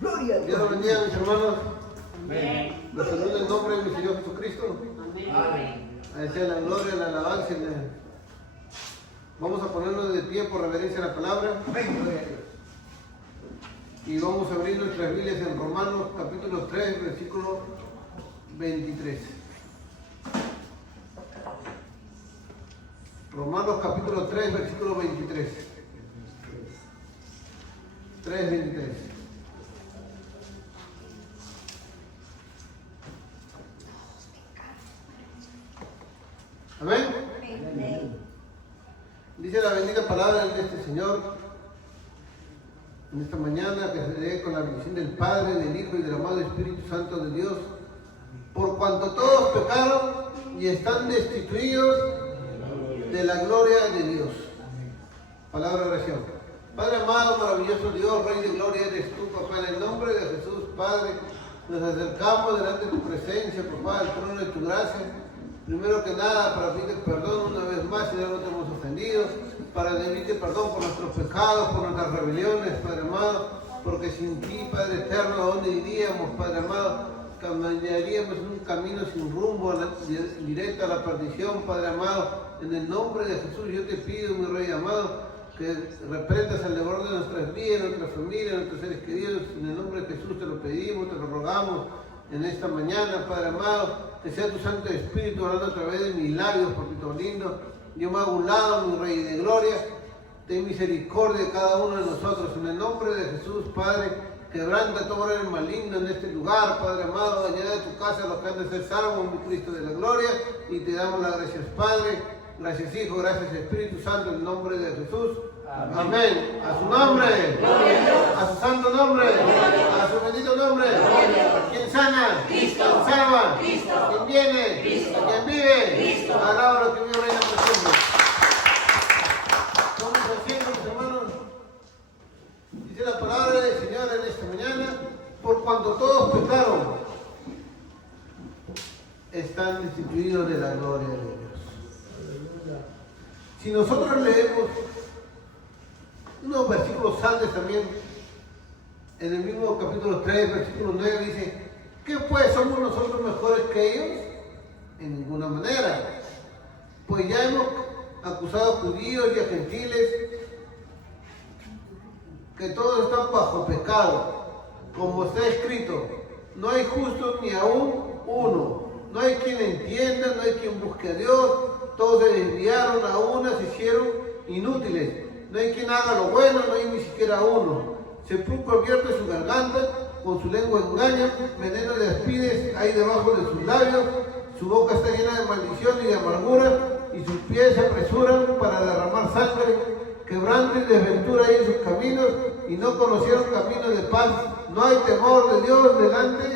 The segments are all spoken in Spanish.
Gloria a Dios Dios. los bendiga, mis hermanos. Amén. Los saludo en el nombre de mi Señor Jesucristo. Amén. A Él sea la gloria, la alabanza. Vamos a ponernos de pie por reverencia a la palabra. Amén, gloria a Dios. Y vamos a abrir nuestras Biblias en Romanos capítulo 3, versículo 23. Romanos capítulo 3, versículo 23. 3, 23. Amén. Dice la bendita palabra de este Señor en esta mañana, que se lee con la bendición del Padre, del Hijo y del amado Espíritu Santo de Dios. Por cuanto todos pecaron y están destituidos de la gloria de Dios. Palabra de oración. Padre amado, maravilloso Dios, Rey de gloria, eres tú, papá, en el nombre de Jesús, Padre, nos acercamos delante de tu presencia, papá, al trono de tu gracia. Primero que nada, para pedirte perdón una vez más si no te hemos ofendido, para pedirte perdón por nuestros pecados, por nuestras rebeliones, Padre amado, porque sin ti, Padre eterno, ¿a dónde iríamos, Padre amado? Caminaríamos en un camino sin rumbo, directo a la perdición, Padre amado. En el nombre de Jesús yo te pido, mi Rey amado, que reprendas al devorador de nuestras vidas, nuestras familias, nuestros seres queridos. En el nombre de Jesús te lo pedimos, te lo rogamos en esta mañana, Padre amado. Que sea tu Santo Espíritu hablando a través de mis labios, papito lindo. Yo me hago un lado, mi Rey de gloria. Ten misericordia de cada uno de nosotros. En el nombre de Jesús, Padre, quebranta todo el maligno en este lugar, Padre amado. Añade a tu casa los que han de ser salvos, mi Cristo de la gloria. Y te damos las gracias, Padre. Gracias, Hijo. Gracias, Espíritu Santo, en el nombre de Jesús. Amén. Amén. A su nombre. A su santo nombre. A su bendito nombre. ¿Quién sana? Cristo. ¿Quién salva? Cristo. ¿Quién viene? Cristo. ¿Quién vive? Cristo. Alaba lo que vive reina por siempre. Vamos haciendo, mis hermanos. Dice la palabra del Señor en esta mañana. Por cuanto todos pecaron, están destituidos de la gloria de Dios. Si nosotros leemos unos versículos antes también, en el mismo capítulo 3, versículo 9, dice, ¿qué pues somos nosotros mejores que ellos? En ninguna manera. Pues ya hemos acusado a judíos y a gentiles que todos están bajo pecado. Como está escrito, no hay justo ni aún uno. No hay quien entienda, no hay quien busque a Dios. Todos se desviaron, a una se hicieron inútiles. No hay quien haga lo bueno, no hay ni siquiera uno. Sepulcro abierto en su garganta, con su lengua engaña, veneno de aspides hay debajo de sus labios, su boca está llena de maldición y de amargura, y sus pies se apresuran para derramar sangre, quebranto y desventura hay en sus caminos, y no conocieron camino de paz. No hay temor de Dios delante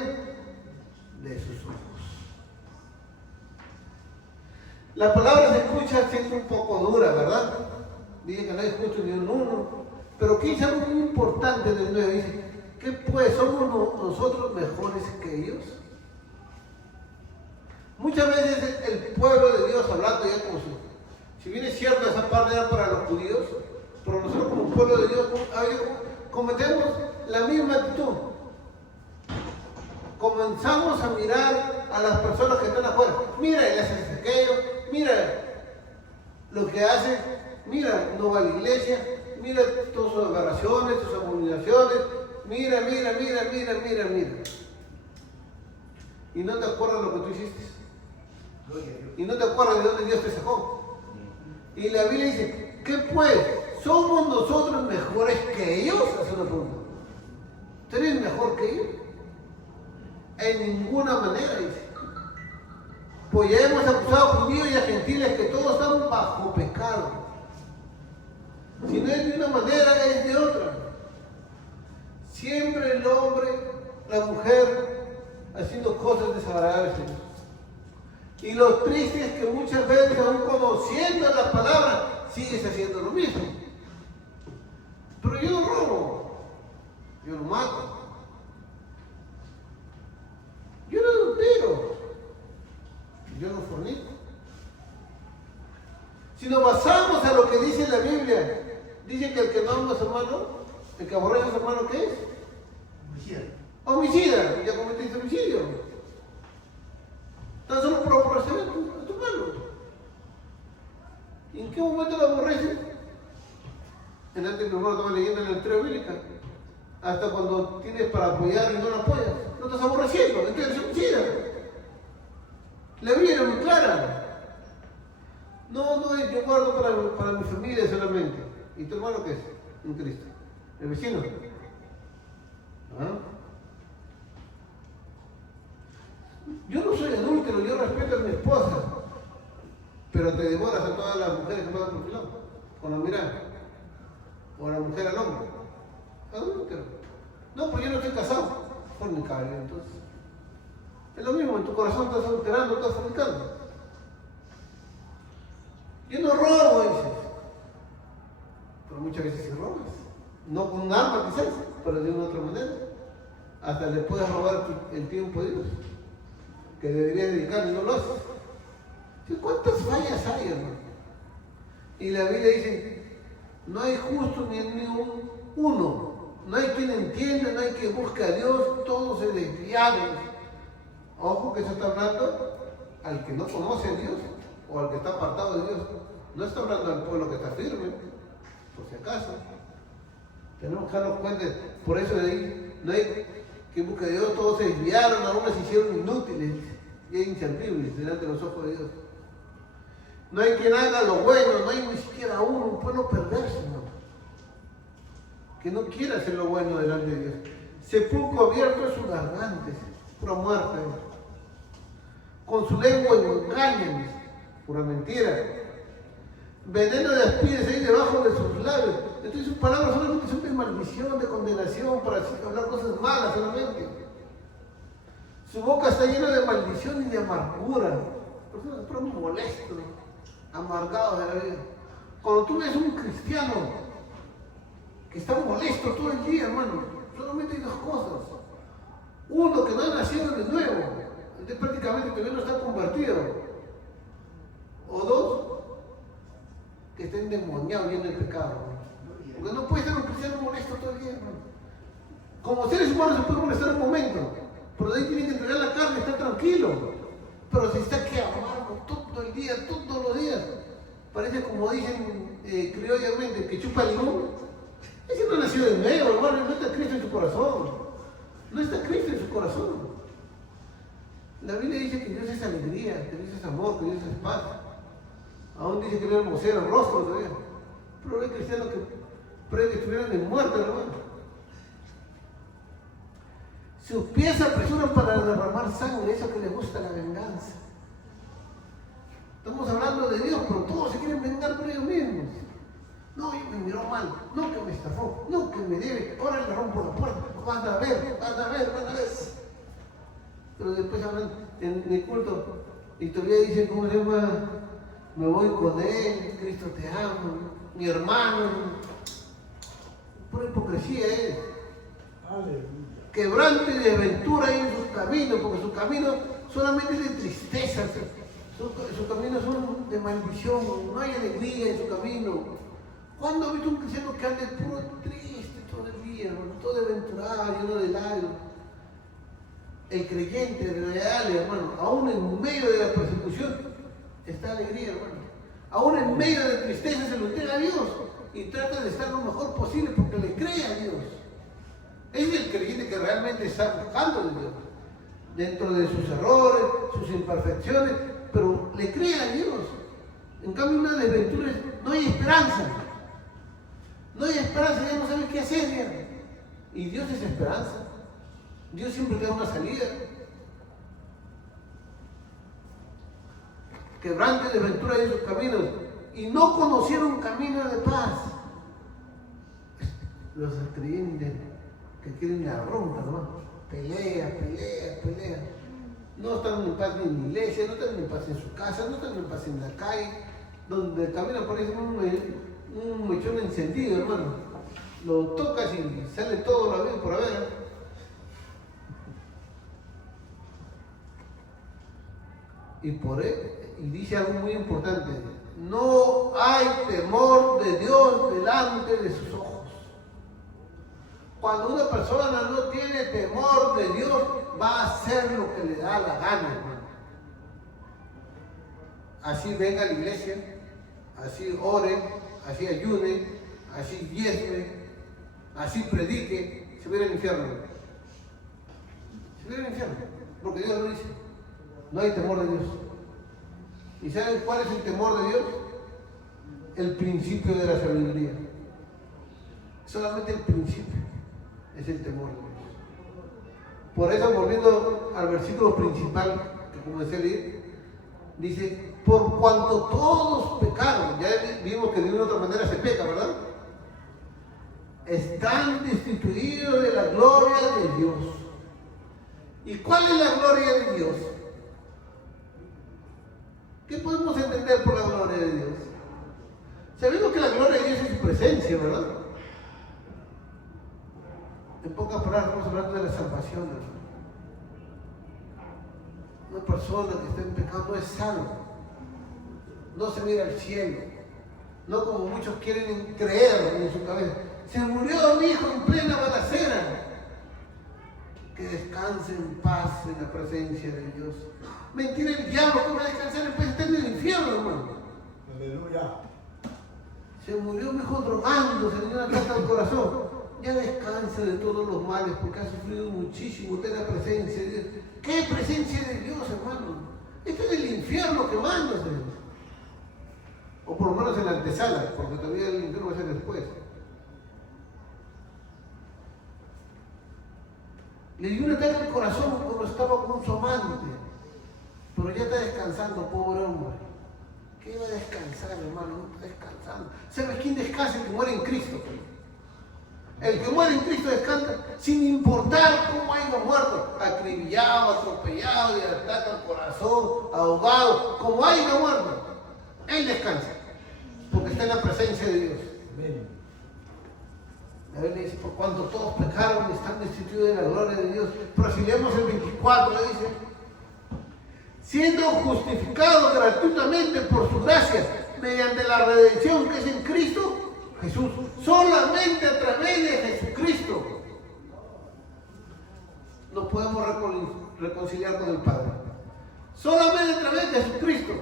de sus ojos. La palabra se escucha siempre un poco dura, ¿verdad? Dice que no hay justo ni un uno. Pero aquí dice algo muy importante del 9. Dice, ¿qué pues? ¿Somos nosotros mejores que ellos? Muchas veces el pueblo de Dios, hablando ya como si bien es cierto esa parte era para los judíos, pero nosotros como pueblo de Dios cometemos la misma actitud. Comenzamos a mirar a las personas que están afuera. Mira, él hace aquello, mira lo que hace, mira, no va a la iglesia, mira todas sus aberraciones, sus abominaciones, mira. Y no te acuerdas lo que tú hiciste. Y no te acuerdas de dónde Dios te sacó. Y la Biblia dice, ¿qué pues? ¿Somos nosotros mejores que ellos? Hace una pregunta. ¿Tú eres mejor que ellos? En ninguna manera, dice. Pues ya hemos acusado a judíos y a gentiles que todos están bajo pecado. Si no es de una manera, es de otra. Siempre el hombre, la mujer, haciendo cosas desagradables a Dios. Y lo triste es que muchas veces, aún conociendo la palabra, sigues haciendo lo mismo. Pero yo no robo, yo no mato, yo no adultero, yo no fornico. Si nos basamos a lo que dice la Biblia, dice que el que no ama a su hermano, el que aborrece a su hermano, ¿qué es? Homicida, ya cometiste homicidio. Tan solo por aborrecer a tu hermano. ¿Y en qué momento lo aborreces? En antes que hermano estaba leyendo en la lectura bíblica. Hasta cuando tienes para apoyar y no lo apoyas. No estás aborreciendo, entonces eres homicida. La Biblia era muy clara. No, yo guardo para mi familia solamente. ¿Y tu hermano qué es? En Cristo. ¿El vecino? ¿Ah? Yo no soy adúltero, yo respeto a mi esposa. Pero te devoras a todas las mujeres que pasan por tu lado. Con la mirada. O a la mujer al hombre. Adúltero. No, pues yo no estoy casado. Fornicar, entonces. Es lo mismo, en tu corazón estás adulterando, estás fornicando. Yo no robo, dices. Pero muchas veces sí robas. No con un arma quizás, pero de una otra manera. Hasta le puedes robar el tiempo de Dios, que debería dedicar y no lo haces. ¿Cuántas fallas hay, hermano? Y la Biblia dice, no hay justo ni uno. No hay quien entienda, no hay quien busque a Dios, todos se desviaron. Ojo que se está hablando al que no conoce a Dios o al que está apartado de Dios. No está hablando al pueblo que está firme, por si acaso. Tenemos que darnos cuenta, por eso de ahí no hay quien busque a Dios, todos se desviaron, algunos se hicieron inútiles y inservibles delante de los ojos de Dios. No hay quien haga lo bueno, no hay ni siquiera uno, un pueblo perverso, ¿no? Que no quiera hacer lo bueno delante de Dios. Sepulcro abierto es su garganta, pura muerte. Con su lengua engañan, pura mentira. Veneno de espinas ahí debajo de sus labios. Entonces sus palabras solamente son de maldición, de condenación, para hablar cosas malas solamente. Su boca está llena de maldición y de amargura. Personas pero molestos, amargados de la vida. Cuando tú ves un cristiano que está molesto todo el día, hermano, solamente hay dos cosas. Uno, que no ha nacido de nuevo, entonces prácticamente todavía no está convertido. O dos, que está endemoniado lleno de pecado. Porque no puede ser un cristiano molesto todo el día, hermano. Como seres humanos se puede molestar un momento, pero de ahí tiene que entregar la carne y estar tranquilo. Pero si está aquí amargo todo el día, todos los días, parece como dicen criollamente, que chupa limón. Ese no nació de nuevo, hermano, no está Cristo en su corazón. No está Cristo en su corazón. La Biblia dice que Dios es alegría, que Dios es amor, que Dios es paz. Aún dice que no hermosea el rostro todavía. Pero hay cristianos que pueden que estuvieran de muerte, hermano. Sus pies se apresuran para derramar sangre, eso que les gusta la venganza. Estamos hablando de Dios, pero todos se quieren vengar por ellos mismos. No, me miró mal, no que me estafó, no que me debe, ahora le rompo la puerta, van a ver. Pero después hablan en el culto y todavía dicen, ¿cómo se llama? Me voy con él, Cristo te ama, mi hermano. Pura hipocresía es. Quebrante y desventura hay en sus caminos, porque su camino solamente es de tristeza, sus caminos son de maldición, no hay alegría en su camino. ¿Cuándo ha visto un cristiano que ande puro triste todo el día, hermano? Todo desventurado, lleno de lágrimas? El creyente real, hermano, aún en medio de la persecución, está alegría, hermano. Aún en medio de tristeza se lo entrega a Dios y trata de estar lo mejor posible porque le cree a Dios. Ese es el creyente que realmente está buscando de Dios, dentro de sus errores, sus imperfecciones, pero le cree a Dios. En cambio, una desventura no hay esperanza. No hay esperanza, ya no sabes qué hacer ya. Y Dios es esperanza. Dios siempre te da una salida. Quebrante de ventura en sus caminos. Y no conocieron camino de paz. Los creyentes que quieren la ronda, ¿no? Pelea. No están en paz ni en la iglesia, no están en paz en su casa, no están en paz en la calle, donde caminan por ahí un mechón encendido, hermano. Lo tocas y sale todo lo bien por haber. Y dice algo muy importante: no hay temor de Dios delante de sus ojos. Cuando una persona no tiene temor de Dios, va a hacer lo que le da la gana, hermano. Así venga a la iglesia, así ore, así ayude, así diezme, así predique, se va a ir al infierno. Se va a ir al infierno, porque Dios lo dice. No hay temor de Dios. ¿Y saben cuál es el temor de Dios? El principio de la sabiduría. Solamente el principio es el temor de Dios. Por eso, volviendo al versículo principal que comencé a leer, dice, por cuanto todos pecaron, ya vimos que de una u otra manera se peca, ¿verdad? Están destituidos de la gloria de Dios. ¿Y cuál es la gloria de Dios? ¿Qué podemos entender por la gloria de Dios? Sabemos que la gloria de Dios es su presencia, ¿verdad? En pocas palabras estamos hablando de la salvación, ¿verdad? Una persona que está en pecado no es salva, no se mira al cielo, no como muchos quieren creer en su cabeza. Se murió mi hijo en plena balacera. Que descanse en paz en la presencia de Dios. Mentira el diablo, que va a descansar en paz, está en el infierno, hermano. Aleluya. Se murió mi hijo drogándose, le dio una ataque al corazón. Ya descanse de todos los males porque ha sufrido muchísimo, está en la presencia de Dios. ¿Qué presencia de Dios, hermano? Esto es el infierno quemándose. O por lo menos en la antesala, porque todavía el infierno va a ser después. Le dio un ataque al corazón cuando estaba con su amante, pero ya está descansando, pobre hombre. ¿Qué iba a descansar, hermano? No está descansando. ¿Sabes quién descansa? El que muere en Cristo. El que muere en Cristo descansa sin importar cómo haya muerto, acribillado, atropellado, de ataque al corazón, ahogado, como haya muerto. Él descansa, porque está en la presencia de Dios. Amén. La Biblia dice, por cuanto todos pecaron, están destituidos de la gloria de Dios. Pero si leemos el 24, dice, siendo justificados gratuitamente por su gracia, mediante la redención que es en Cristo Jesús, solamente a través de Jesucristo nos podemos reconciliar con el Padre. Solamente a través de Jesucristo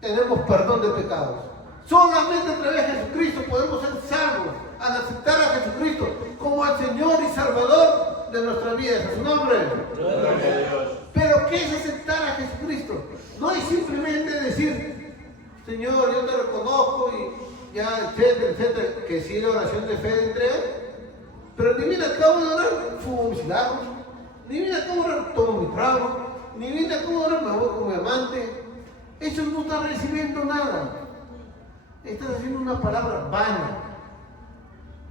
tenemos perdón de pecados. Solamente a través de Jesucristo podemos ser salvos al aceptar a Jesucristo como el Señor y Salvador de nuestra vida. ¿Es su nombre? Pero ¿qué es aceptar a Jesucristo? No es simplemente decir, Señor, yo te reconozco y ya, etcétera, etcétera, que sí la oración de fe de entrega, pero ni bien acabo de orar, fumo mis cigarros, ni bien acabo de orar, tomo mi trago, ni bien acabo de orar, me voy con mi amante. Eso no está recibiendo nada. Estás haciendo una palabra vana.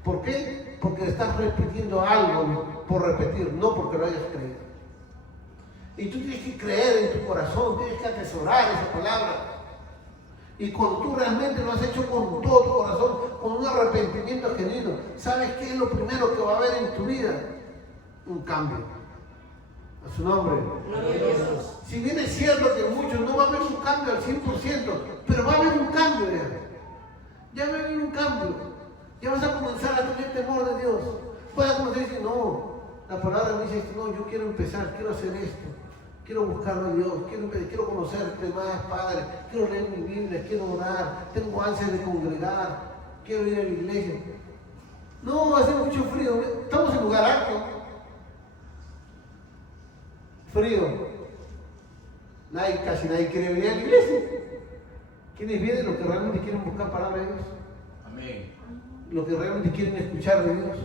¿Por qué? Porque estás repitiendo algo por repetir, no porque lo hayas creído. Y tú tienes que creer en tu corazón, tienes que atesorar esa palabra. Y cuando tú realmente lo has hecho con todo tu corazón, con un arrepentimiento genuino, ¿sabes qué es lo primero que va a haber en tu vida? Un cambio. A su nombre. Si bien es cierto que muchos no va a haber un cambio al 100%, pero va a haber un cambio ya. Ya va a haber un cambio. Ya vas a comenzar a tener temor de Dios. Vas a comenzar a decir, no, la palabra me dice, no, yo quiero empezar, quiero hacer esto. Quiero buscar a Dios, quiero conocerte más, Padre. Quiero leer mi Biblia, quiero orar. Tengo ansias de congregar. Quiero ir a la iglesia. No, hace mucho frío. Estamos en lugar alto. Frío. Casi nadie quiere venir a la iglesia. ¿Quiénes vienen? Los que realmente quieren buscar palabra de Dios. Amén. Los que realmente quieren escuchar de Dios.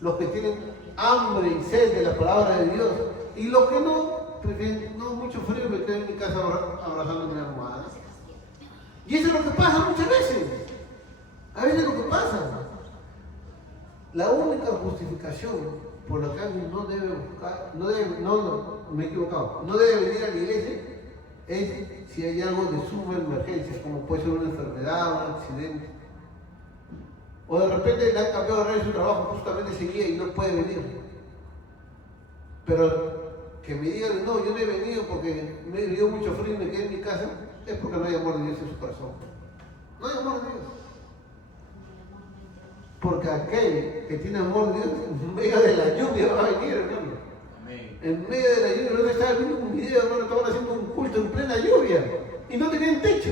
Los que tienen hambre y sed de la palabra de Dios. Y los que no, prefieren, no, mucho frío, me quedo en mi casa abrazando mi almohada. Y eso es lo que pasa muchas veces. A veces lo que pasa. La única justificación por la que alguien no debe buscar, me he equivocado, no debe venir a la iglesia, es si hay algo de suma emergencia, como puede ser una enfermedad, un accidente. O de repente le han cambiado de horario de su trabajo justamente ese día y no puede venir. Pero que me digan, no, yo no he venido porque me dio mucho frío y me quedé en mi casa, es porque no hay amor de Dios en su corazón. No hay amor de Dios. Porque aquel que tiene amor de Dios, en medio de la lluvia va a venir, hermano. Amén. En medio de la lluvia, no estaba viendo un video, hermano, estaban haciendo un culto en plena lluvia y no tenían techo.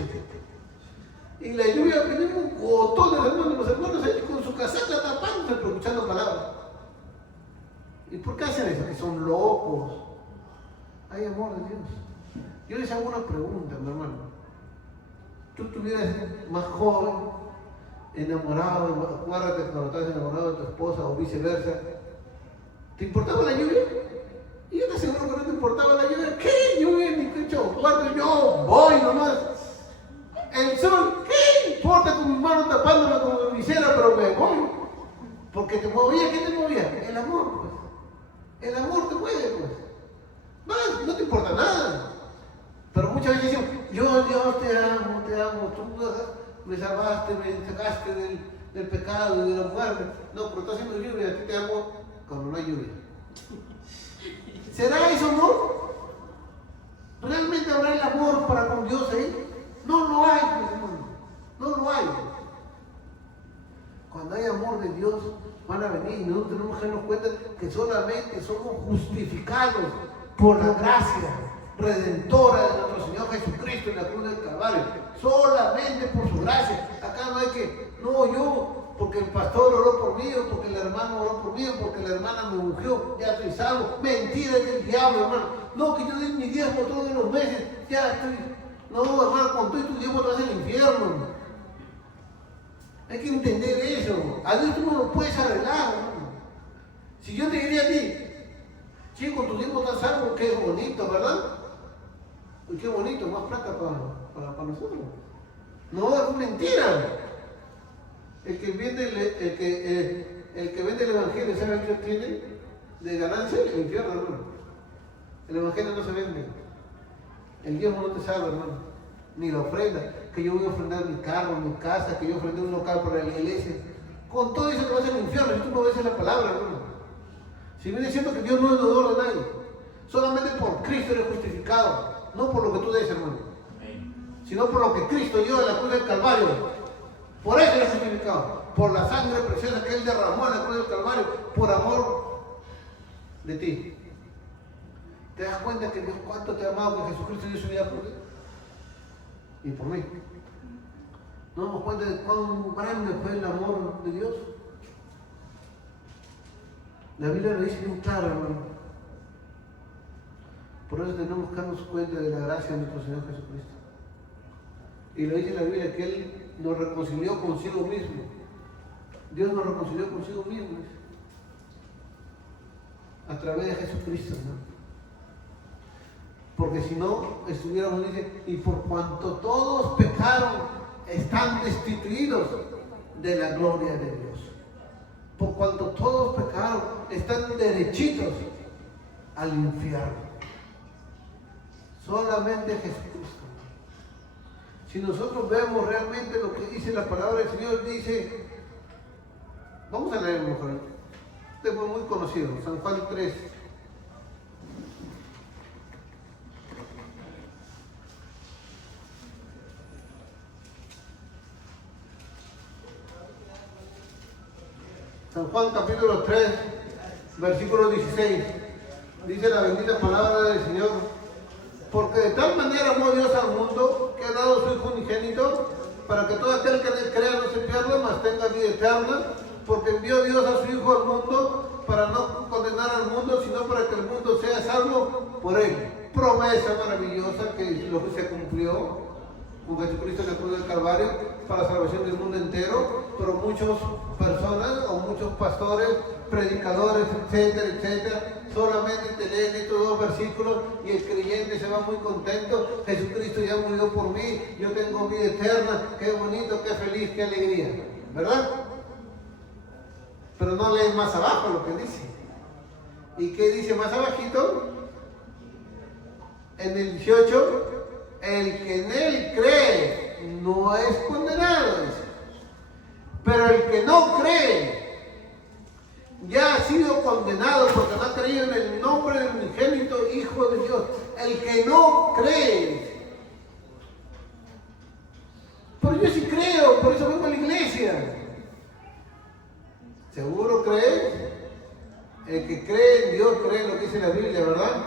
Y la lluvia venía un botón de hermanos, los hermanos ahí con su casaca tapándose, pero escuchando palabras. ¿Y por qué hacen eso? Que son locos. Hay amor de Dios. Yo les hago una pregunta, mi hermano. Tú estuvieras más joven, enamorado, acuérdate cuando estás enamorado de tu esposa o viceversa. ¿Te importaba la lluvia? Y yo te aseguro que no te importaba la lluvia. ¿Qué lluvia? Ni qué guardo, yo voy nomás. El sol, ¿qué importa con mi mano tapándome con mi visera? Pero me voy. Porque te movía, ¿qué te movía? El amor, pues. El amor te mueve, pues. No te importa nada. Pero muchas veces decimos, yo Dios te amo, tú me salvaste, me sacaste del pecado y de la muerte. No, pero está haciendo lluvia, a ti te amo cuando no hay lluvia. ¿Será eso amor? ¿Realmente habrá el amor para con Dios ahí? No lo hay, pues, hermano. No lo hay. Cuando hay amor de Dios, van a venir y nosotros tenemos que darnos cuenta que solamente somos justificados por la gracia redentora de nuestro Señor Jesucristo en la cruz del Calvario. Solamente por su gracia. Acá no hay que, no, yo, porque el pastor oró por mí, o porque el hermano oró por mí, o porque la hermana me ungió, ya estoy salvo. Mentira del diablo, hermano. No, que yo doy mi diezmo todos los meses, ya estoy. No, hermano, con todo y tu diezmo te vas al infierno. Hay que entender eso. A Dios tú no lo puedes arreglar, hermano. Si yo te diría a ti, sí, con tu diezmo estás salvo, qué bonito, ¿verdad? Uy, qué bonito, más plata para nosotros. No, es mentira. El que vende el evangelio, ¿sabe qué tiene? De ganancia el infierno, hermano. El evangelio no se vende. El diezmo no te salva, hermano. Ni la ofrenda. Que yo voy a ofrendar mi carro, mi casa, que yo ofrendé un local para la iglesia. Con todo eso te vas al infierno si tú no obedeces la palabra, hermano. Si viene diciendo que Dios no es deudor de nadie. Solamente por Cristo eres justificado. No por lo que tú des, hermano. Sino por lo que Cristo dio en la cruz del Calvario. Por eso eres justificado. Por la sangre preciosa que Él derramó en la cruz del Calvario. Por amor de ti. ¿Te das cuenta que Dios cuánto te ha amado que Jesucristo dio su vida por ti? Y por mí. ¿Nos damos cuenta de cuán grande fue el amor de Dios? La Biblia lo dice bien claro, hermano. Por eso tenemos que darnos cuenta de la gracia de nuestro Señor Jesucristo. Y lo dice la Biblia que Él nos reconcilió consigo mismo. Dios nos reconcilió consigo mismo. A través de Jesucristo, ¿no? Porque si no, estuviéramos, dice, y por cuanto todos pecaron, están destituidos de la gloria de Dios. Por cuanto todos pecaron, están derechitos al infierno. Solamente Jesucristo. Si nosotros vemos realmente lo que dice la palabra del Señor, dice, vamos a leer mejor. Este fue muy conocido, San Juan 3. San Juan capítulo 3, versículo 16. Dice la bendita palabra del Señor. Porque de tal manera amó Dios al mundo que ha dado su Hijo unigénito para que todo aquel que en él crea no se pierda, mas tenga vida eterna. Porque envió Dios a su Hijo al mundo para no condenar al mundo, sino para que el mundo sea salvo por él. Promesa maravillosa que lo que se cumplió con Jesucristo en la cruz del Calvario para la salvación del mundo entero, pero muchas personas o muchos pastores, predicadores, etcétera, etcétera, solamente te leen estos dos versículos y el creyente se va muy contento. Jesucristo ya murió por mí, yo tengo vida eterna, qué bonito, qué feliz, qué alegría, ¿verdad? Pero no leen más abajo lo que dice. ¿Y qué dice más abajito? En el 18, el que en él cree no es condenado, dice. Pero el que no cree ya ha sido condenado porque no ha creído en el nombre del unigénito Hijo de Dios. El que no cree. Pero yo sí creo, por eso vengo a la iglesia. ¿Seguro crees? El que cree en Dios cree en lo que dice la Biblia, ¿verdad?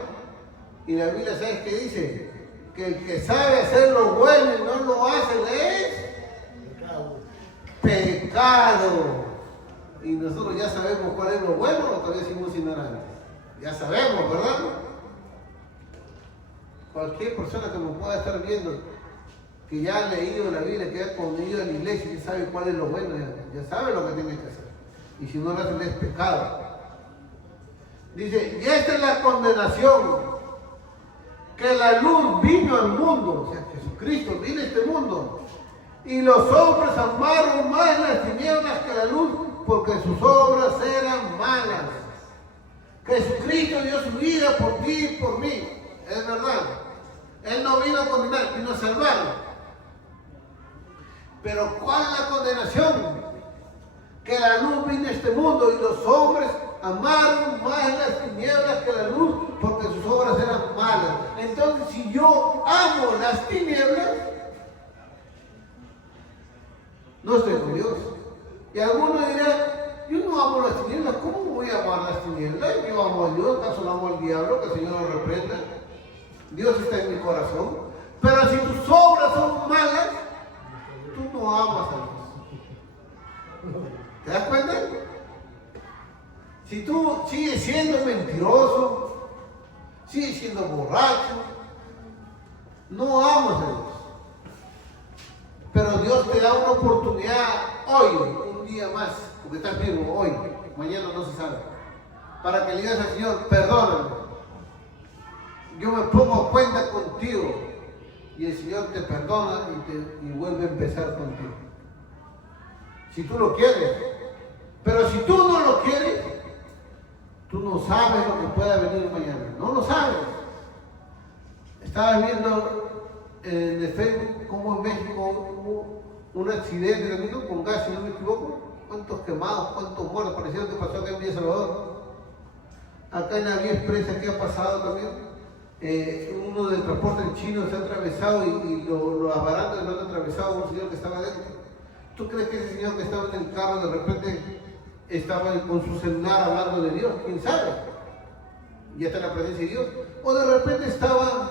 Y la Biblia, ¿sabes qué dice? Que el que sabe hacer lo bueno y no lo hace, ¿le es? Pecado. Y nosotros ya sabemos cuál es lo bueno o todavía seguimos ignorantes. Ya sabemos, ¿verdad? Cualquier persona que nos pueda estar viendo, que ya ha leído la Biblia, que ha ido a la iglesia, ya sabe cuál es lo bueno, ya sabe lo que tiene que hacer. Y si no lo hacen es pecado. Dice, y esta es la condenación, que la luz vino al mundo, o sea, Jesucristo vino a este mundo, y los hombres amaron más las tinieblas que la luz, porque sus obras eran malas. Jesucristo dio su vida por ti y por mí, es verdad. Él no vino a condenar, vino a salvar. Pero ¿cuál es la condenación? Que la luz vino a este mundo y los hombres amaron más las tinieblas que la luz, porque sus obras eran malas. Entonces, si yo amo las tinieblas, no estoy con Dios. Y algunos dirán, yo no amo las tinieblas, ¿cómo voy a amar las tinieblas? Yo amo a Dios, ¿acaso no amo al diablo? Que el Señor lo reprenda. Dios está en mi corazón. Pero si tus obras son malas, tú no amas a Dios. ¿Te das cuenta? Si tú sigues siendo mentiroso, sigues siendo borracho, no amas a Dios. Pero Dios te da una oportunidad hoy, un día más, porque estás vivo hoy, mañana no se sabe, para que le digas al Señor, perdóname, yo me pongo a cuenta contigo, y el Señor te perdona y vuelve a empezar contigo. Si tú lo quieres, pero si tú no lo quieres, tú no sabes lo que pueda venir mañana, no lo sabes. Estaba viendo en el Facebook como en México hubo un accidente también con gas, si no me equivoco. ¿Cuántos quemados, cuántos muertos? Parecía que pasó acá en Villa Salvador. Acá en la vía expresa, ¿qué ha pasado también? Uno del transporte chino se ha atravesado y las barandas lo han atravesado a un señor que estaba adentro. ¿Tú crees que ese señor que estaba en el carro de repente estaba con su celular hablando de Dios? ¿Quién sabe? Ya está en la presencia de Dios. O de repente estaba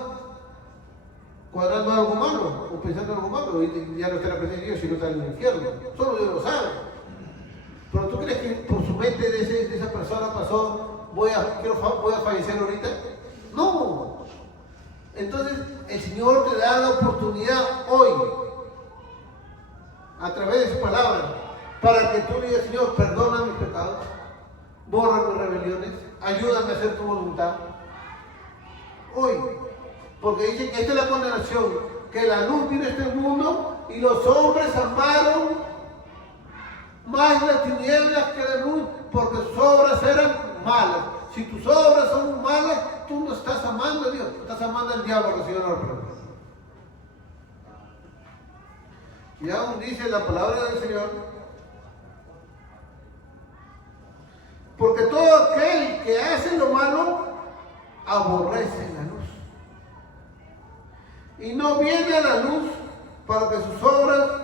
cuadrando algo malo o pensando algo malo y ya no está en la presencia de Dios, sino está en el infierno. Solo Dios lo sabe. Pero ¿tú crees que por su mente de esa persona pasó, voy a fallecer ahorita? No. Entonces el Señor te da la oportunidad hoy, a través de su palabra, para que tú le digas, Señor, perdona mis pecados, borra mis rebeliones, ayúdame a hacer tu voluntad. Hoy. Porque dice que esta es la condenación, que la luz vino a este mundo y los hombres amaron más las tinieblas que la luz, porque sus obras eran malas. Si tus obras son malas, tú no estás amando a Dios, estás amando al diablo, que el Señor lo reprenda. Y aún dice la palabra del Señor, porque todo aquel que hace lo malo, aborrece la luz. Y no viene a la luz para que sus obras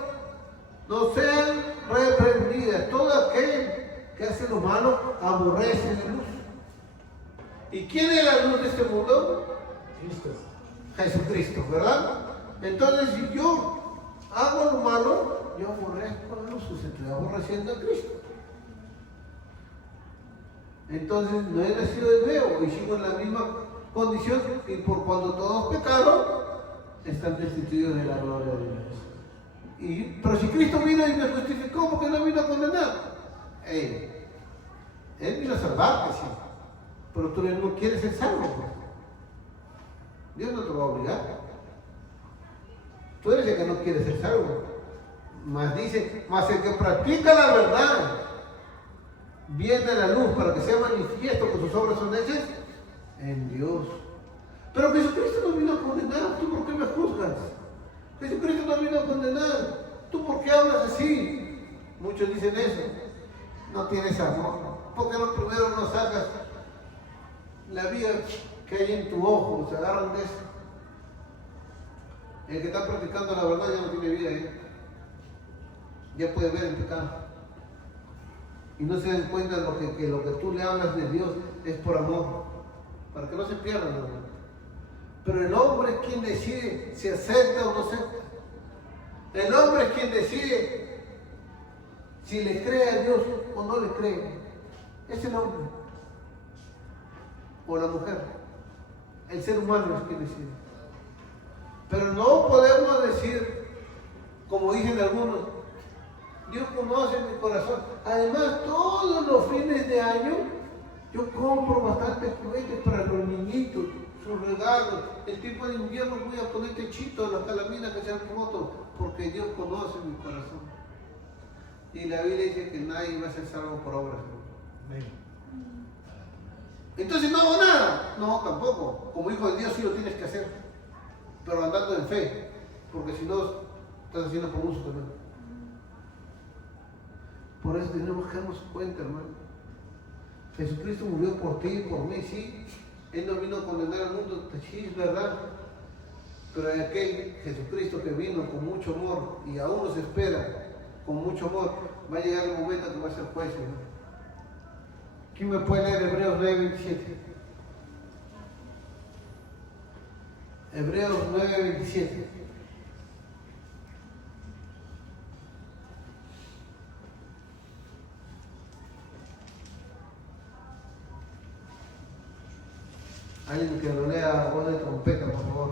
no sean reprendidas. Todo aquel que hace lo malo aborrece la luz. ¿Y quién es la luz de este mundo? Cristo. Jesucristo, ¿verdad? Entonces, si yo hago lo malo, yo aborrezco la luz, o sea, estoy aborreciendo a Cristo. Entonces, no he nacido de nuevo y sigo en la misma condición, y por cuando todos pecaron, están destituidos de la gloria de Dios. Pero si Cristo vino y me justificó, ¿por qué no vino a condenar? Él vino a salvarte, sí. Pero tú no quieres ser salvo. Dios no te va a obligar. Tú eres el que no quiere ser salvo. Mas dice, mas el que practica la verdad viene a la luz para que sea manifiesto que sus obras son hechas en Dios. Pero Jesucristo no vino a condenar. ¿Tú por qué me juzgas? Jesucristo no vino a condenar. ¿Tú por qué hablas así? Muchos dicen eso. No tienes amor. ¿Por qué no primero no sacas la vida que hay en tu ojo? Se agarran de eso. El que está practicando la verdad ya no tiene vida, ¿eh? Ya puede ver el pecado. y no se den cuenta de que lo que tú le hablas de Dios es por amor, para que no se pierdan, hermano. Pero el hombre es quien decide si acepta o no acepta. El hombre es quien decide si le cree a Dios o no le cree. Es el hombre o la mujer. El ser humano es quien decide. Pero no podemos decir, como dicen algunos, Dios conoce mi corazón. Además, todos los fines de año yo compro bastantes juguetes para los niñitos, sus regalos. El tipo de invierno voy a poner techitos, las calaminas que sean remotos, porque Dios conoce mi corazón. Y la Biblia dice que nadie va a ser salvo por obras. Amén. Entonces no hago nada. No, tampoco. Como hijo de Dios sí lo tienes que hacer, pero andando en fe, porque si no estás haciendo por uso también. Por eso tenemos que darnos cuenta, hermano. Jesucristo murió por ti y por mí, sí. Él no vino a condenar al mundo, sí, es verdad. Pero hay aquel Jesucristo que vino con mucho amor y aún nos espera con mucho amor, va a llegar el momento que va a ser juez, ¿no? ¿Quién me puede leer Hebreos 9:27? Hebreos 9:27. Alguien que lo lea a voz de trompeta, por favor.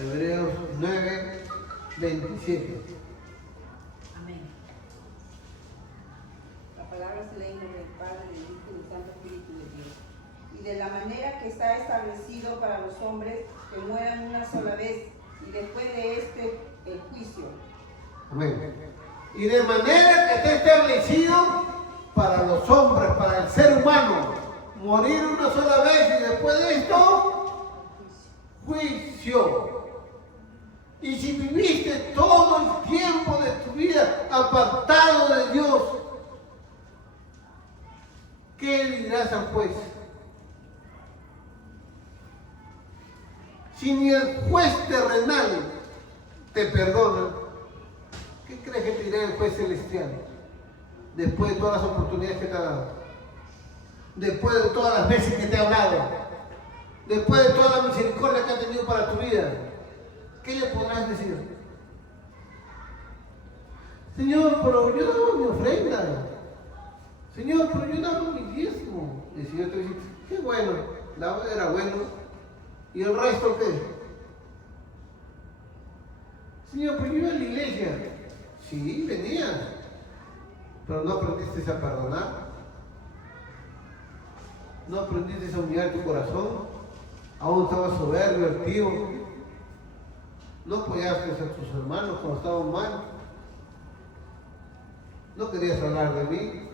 Hebreos 9:27. Amén. La palabra se lee en nombre del Padre, del Hijo y del Santo Espíritu de Dios. Y de la manera que está establecido para los hombres que mueran una sola vez, y después de este el juicio. Amén. Y de manera que está establecido para los hombres, para el ser humano, morir una sola vez y después de esto, juicio. Y si viviste todo el tiempo de tu vida apartado de Dios, ¿qué le dirás al juez? Si ni el juez terrenal te perdona, ¿qué crees que te dirá el juez celestial? Después de todas las oportunidades que te ha dado, después de todas las veces que te ha hablado, después de toda la misericordia que ha tenido para tu vida, ¿qué le podrás decir? Señor, pero yo daba mi ofrenda. Señor, pero yo daba mi diezmo. Y el Señor te dice, qué bueno, era bueno. ¿Y el resto qué? Señor, pero yo iba a la iglesia. Sí, venías. Pero no aprendiste a perdonar. No aprendiste a humillar tu corazón. Aún estabas soberbio, altivo. No apoyaste a tus hermanos cuando estaban mal. No querías hablar de mí.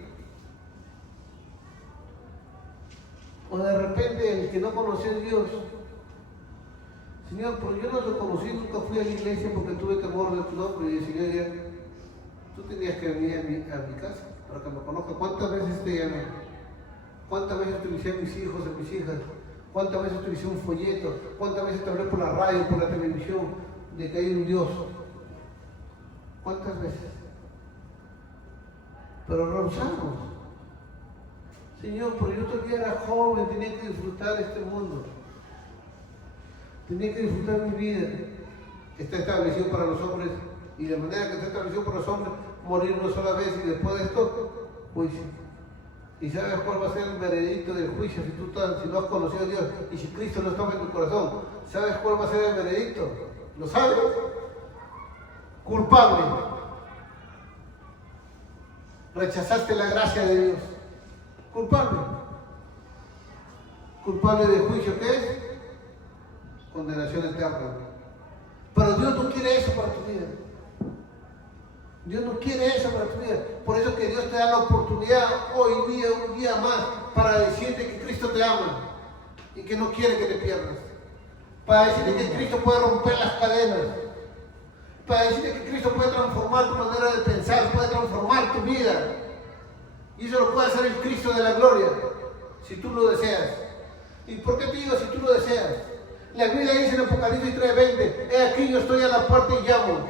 O de repente el que no conocía a Dios. Señor, pero yo no lo conocí, nunca fui a la iglesia porque tuve temor de tu nombre. Y el Señor ya, tú tenías que venir a mi casa para que me conozca. ¿Cuántas veces te llamé? ¿Cuántas veces utilicé a mis hijos, a mis hijas? ¿Cuántas veces utilicé un folleto? ¿Cuántas veces te hablé por la radio, por la televisión, de que hay un Dios? ¿Cuántas veces? Pero rehusamos. Señor, pero yo todavía era joven, tenía que disfrutar de este mundo. Tenía que disfrutar mi vida. Está establecido para los hombres, y de manera que está establecido para los hombres, morir una sola vez y después de esto, juicio. ¿Y sabes cuál va a ser el veredicto del juicio si no has conocido a Dios y si Cristo no estaba en tu corazón? ¿Sabes cuál va a ser el veredicto? ¿Lo sabes? Culpable. Rechazaste la gracia de Dios. Culpable. Culpable de juicio, ¿qué es? Condenación eterna. Pero Dios no quiere eso para tu vida. Dios no quiere eso para tu vida. Por eso que Dios te da la oportunidad hoy día, un día más, para decirte que Cristo te ama y que no quiere que te pierdas. Para decirte que Cristo puede romper las cadenas. Para decirte que Cristo puede transformar tu manera de pensar, puede transformar tu vida. Y eso lo puede hacer el Cristo de la gloria, si tú lo deseas. ¿Y por qué te digo si tú lo deseas? La Biblia dice en Apocalipsis 3:20, he aquí yo estoy a la puerta y llamo.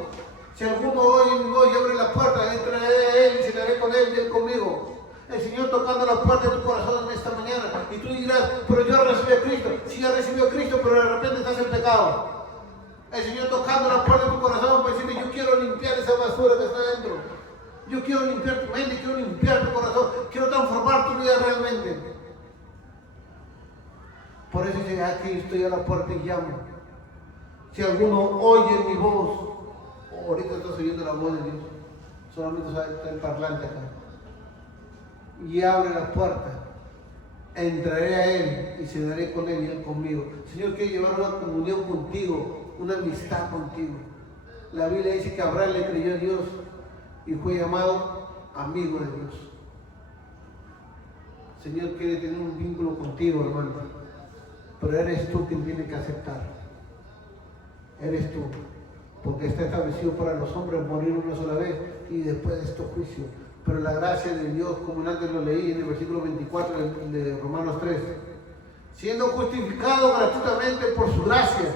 Si alguno oye mi voz y abre la puerta, entraré a él y cenaré con él y él conmigo. El Señor tocando la puerta de tu corazón en esta mañana. Y tú dirás, pero yo recibí a Cristo. Sí, ya recibió a Cristo, pero de repente estás en pecado. El Señor tocando la puerta de tu corazón para decirte, yo quiero limpiar esa basura que está dentro. Yo quiero limpiar tu mente, quiero limpiar tu corazón. Quiero transformar tu vida realmente. Por eso dice, aquí estoy a la puerta y llamo. Si alguno oye mi voz, ahorita estás oyendo la voz de Dios. Solamente está el parlante acá. Y abre la puerta, entraré a Él y cenaré con Él y Él conmigo. Señor, quiero llevar una comunión contigo, una amistad contigo. La Biblia dice que Abraham le creyó a Dios y fue llamado amigo de Dios. Señor quiere tener un vínculo contigo, hermano, pero eres tú quien tiene que aceptar. Eres tú, porque está establecido para los hombres morir una sola vez y después de este juicio. Pero la gracia de Dios, como antes lo leí en el versículo 24 de Romanos 3, siendo justificado gratuitamente por su gracia,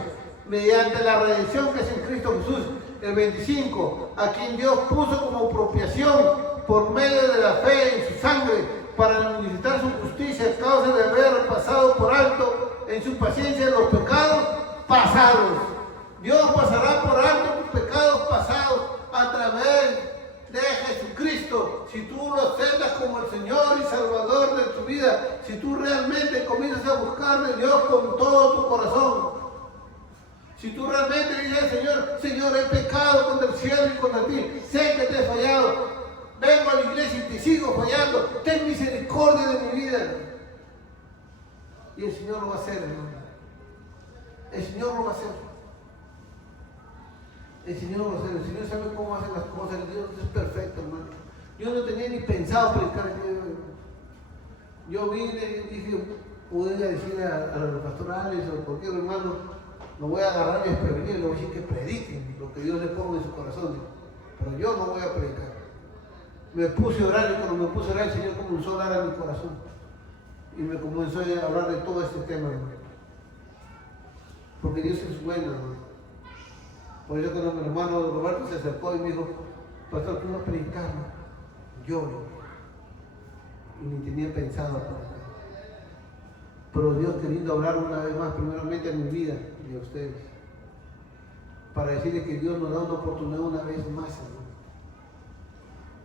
mediante la redención que es en Cristo Jesús, el 25, a quien Dios puso como apropiación por medio de la fe en su sangre, para manifestar su justicia a causa de haber pasado por alto en su paciencia los pecados pasados. Dios pasará por alto tus pecados pasados a través de Jesucristo. Si tú lo aceptas como el Señor y Salvador de tu vida, si tú realmente comienzas a buscar de Dios con todo tu corazón, si tú realmente dices, Señor, he pecado contra el cielo y contra ti, sé que te he fallado, vengo a la iglesia y te sigo fallando, ten misericordia de mi vida. Y el Señor lo va a hacer, hermano. El Señor lo va a hacer. El Señor lo va a hacer. El Señor sabe cómo hacer las cosas. El Dios es perfecto, hermano. Yo no tenía ni pensado predicar aquí. Yo vine y dije, pude decirle a los pastorales o a cualquier hermano, no voy a agarrar y desprevenido, le voy a decir que prediquen lo que Dios le ponga en su corazón. Pero yo no voy a predicar. Me puse a orar y cuando me puse a orar, el Señor comenzó a hablar a mi corazón. Y me comenzó a hablar de todo este tema, hermano. Porque Dios es bueno, hermano. Por eso cuando mi hermano Roberto se acercó y me dijo, pastor, tú no predicas, yo. Y ni tenía pensado predicar. Pero Dios queriendo hablar una vez más, primeramente a mi vida y a ustedes. Para decirles que Dios nos da una oportunidad una vez más, hermano,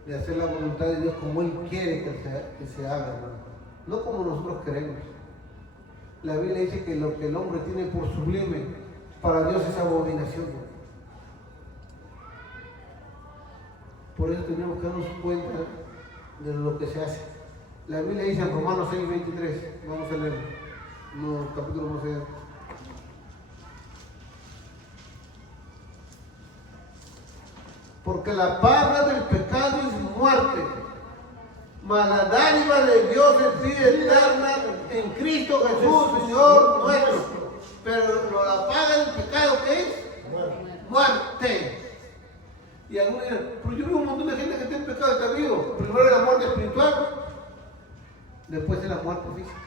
de hacer la voluntad de Dios como Él quiere que se haga, hermano. No como nosotros queremos. La Biblia dice que lo que el hombre tiene por sublime, para Dios es abominación. Por eso tenemos que darnos cuenta de lo que se hace. La Biblia dice en Romanos 6:23, vamos a leer, no, capítulo no sé. Porque la paga del pecado es muerte, mas la dádiva de Dios es vida eterna en Cristo Jesús, Señor nuestro. Pero la paga del pecado, ¿qué es? Muerte. Y algunos dirán, pero yo veo un montón de gente que está en pecado y está vivo. Primero es la muerte espiritual, después es la muerte física.